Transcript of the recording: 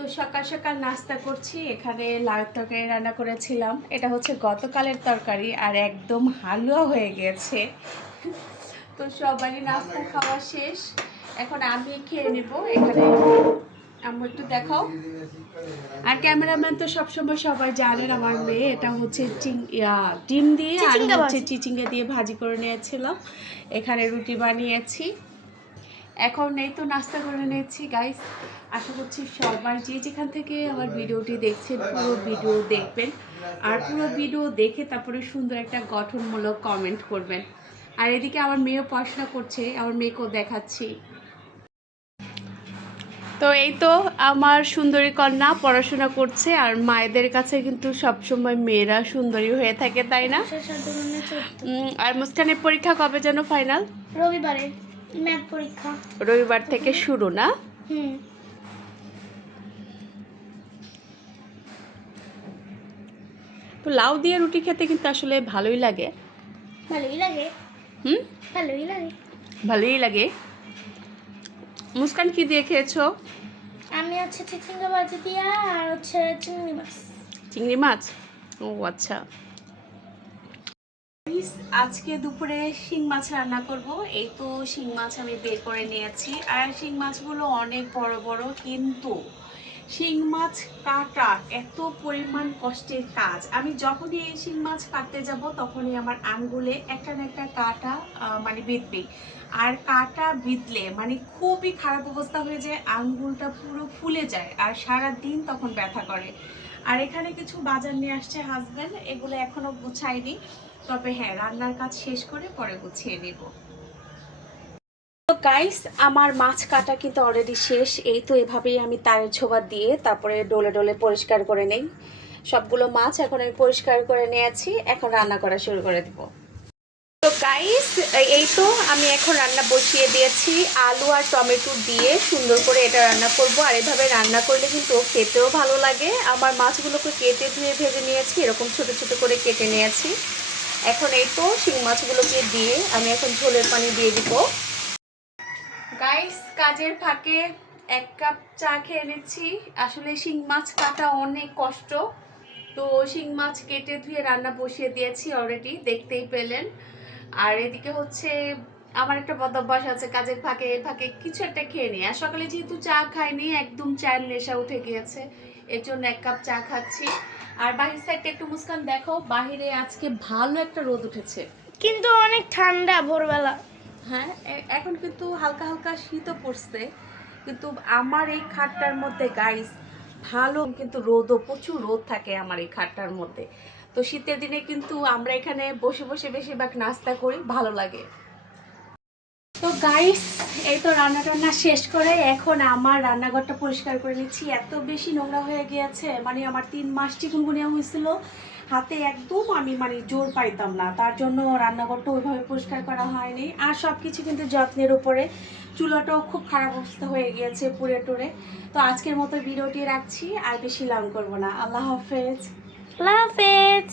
তো সকাল সকাল নাস্তা করছি। এখানে লাউ তরকারি রান্না করেছিলাম। এটা হচ্ছে গতকালের তরকারি আর একদম হালুয়া হয়ে গেছে। তো সবারই নাস্তা খাওয়া শেষ, এখন আমি খেয়ে নেব। এখানে আম্মু একটু দেখাও। আর ক্যামেরাম্যান তো সবসময় সবাই জানেন আমার মেয়ে। এটা হচ্ছে ডিম দিয়ে আর হচ্ছে চিচিঙ্গা দিয়ে ভাজি করে নিয়েছিলাম। এখানে রুটি বানিয়েছি। এখন এই তো নাস্তা করে নিয়েছি গাইস। আশা করছি সবাই যে যেখান থেকে আমার ভিডিওটি দেখছেন পুরো ভিডিও দেখবেন, আর পুরো ভিডিও দেখে তারপরে সুন্দর একটা গঠনমূলক কমেন্ট করবেন। আর এদিকে আমার মেয়েও পড়াশোনা করছে, আমার মেয়েকেও দেখাচ্ছি। তো এই তো আমার সুন্দরী কন্যা পড়াশোনা করছে, আর মায়েদের কাছে কিন্তু সবসময় মেয়েরা সুন্দরী হয়ে থাকে, তাই না? আর মুস্কানের পরীক্ষা কবে যেন ফাইনাল? রবিবারে ম্যাথ পরীক্ষা। রবিবার থেকে শুরু না? তো লাউ দিয়ে রুটি খেতে কিন্তু আসলে ভালোই লাগে। ভালোই লাগে। ভালোই লাগে। মুস্কান কি দিয়ে খেয়েছো? আমি হচ্ছে চিচিঙ্গা ভাজি দিয়া আর হচ্ছে চিংড়ি মাছ। চিংড়ি মাছ? ও আচ্ছা। আজকে দুপুরে শিং মাছ রান্না করব। এই তো শিং মাছ আমি বের করে নিয়েছি, আর শিং মাছগুলো অনেক বড় বড়, কিন্তু শিং মাছ কাটা এত পরিমাণ কষ্টের কাজ। আমি যখনই এই শিং মাছ কাটতে যাব তখনই আমার আঙ্গুলে একটা না একটা কাটা মানে বিঁধবে। আর কাটা বিঁধলে মানে খুবই খারাপ অবস্থা হয়ে যায়, আঙ্গুলটা পুরো ফুলে যায় আর সারা দিন তখন ব্যথা করে। আর এখানে কিছু বাজার নিয়ে আসছে হাজব্যান্ড, এগুলো এখনো গুছাইনি, তবে হ্যাঁ রান্নার কাজ শেষ করে পরে গুছিয়ে নেব। তো গাইস, আমার মাছ কাটা কিন্তু অলরেডি শেষ। এই তো এভাবেই আমি তারের ছোবা দিয়ে তারপরে ডলে ডলে পরিষ্কার করে নেই সবগুলো মাছ। এখন আমি পরিষ্কার করে নিয়েছি, এখন রান্না করা শুরু করে দেব। তো গাইস, এই তো আমি এখন রান্না বসিয়ে দিয়েছি। আলু আর টমেটো দিয়ে সুন্দর করে এটা রান্না করব। আর এভাবে রান্না করলে কিন্তু খেতেও ভালো লাগে। আমার মাছগুলোকে কেটে ধুয়ে ভেজে নিয়েছি, এরকম ছোট ছোট করে কেটে নিয়েছি। এখন এই তো শিং মাছগুলোকে দিয়ে আমি এখন ঝোলের পানি দিয়ে দিব। গাইস, কাজের ফাঁকে 1 কাপ চা খেয়ে নিচ্ছি। আসলে শিং মাছ কাটা অনেক কষ্ট। তো শিং মাছ কেটে ধুয়ে রান্না বসিয়ে দিয়েছি অলরেডি, দেখতেই পেলেন। আর এদিকে হচ্ছে আমার একটা বদ অভ্যাস আছে, কাজের ফাঁকে ফাঁকে কিছু একটা খেয়ে নিই। আর সকালে যেহেতু চা খাইনি, একদম চায়ের নেশা উঠে গিয়েছে, এর জন্য 1 কাপ চা খাচ্ছি। আর বাহির সাইডটা একটু মুস্কান দেখো, বাহিরে আজকে ভালো একটা রোদ উঠেছে, কিন্তু অনেক ঠান্ডা ভোরবেলা। হ্যাঁ, এখন কিন্তু হালকা হালকা শীতও পড়ছে, কিন্তু আমার এই খাটটার মধ্যে গাইস ভালো কিন্তু রোদও, প্রচুর রোদ থাকে আমার এই খাটটার মধ্যে। তো শীতের দিনে কিন্তু আমরা এখানে বসে বসে বেশিরভাগ নাস্তা করি, ভালো লাগে। তো গাইস, এই তো রান্না টান্না শেষ করে এখন আমার রান্নাঘরটা পরিষ্কার করে নিচ্ছি। এত বেশি নোংরা হয়ে গিয়েছে, মানে আমার 3 মাস চিকুনগুনিয়া হয়েছিল, হাতে একদম আমি মানে জোর পাইতাম না, তার জন্য রান্নাঘরটা ওইভাবে পরিষ্কার করা হয়নি। আর সব কিছু কিন্তু যত্নের উপরে। চুলাটাও খুব খারাপ অবস্থা হয়ে গিয়েছে পুড়ে টুরে। তো আজকের মতো ভিডিওটি রাখছি, আর বেশি লং করবো না। আল্লাহ হাফেজ। আল্লাহ হাফেজ।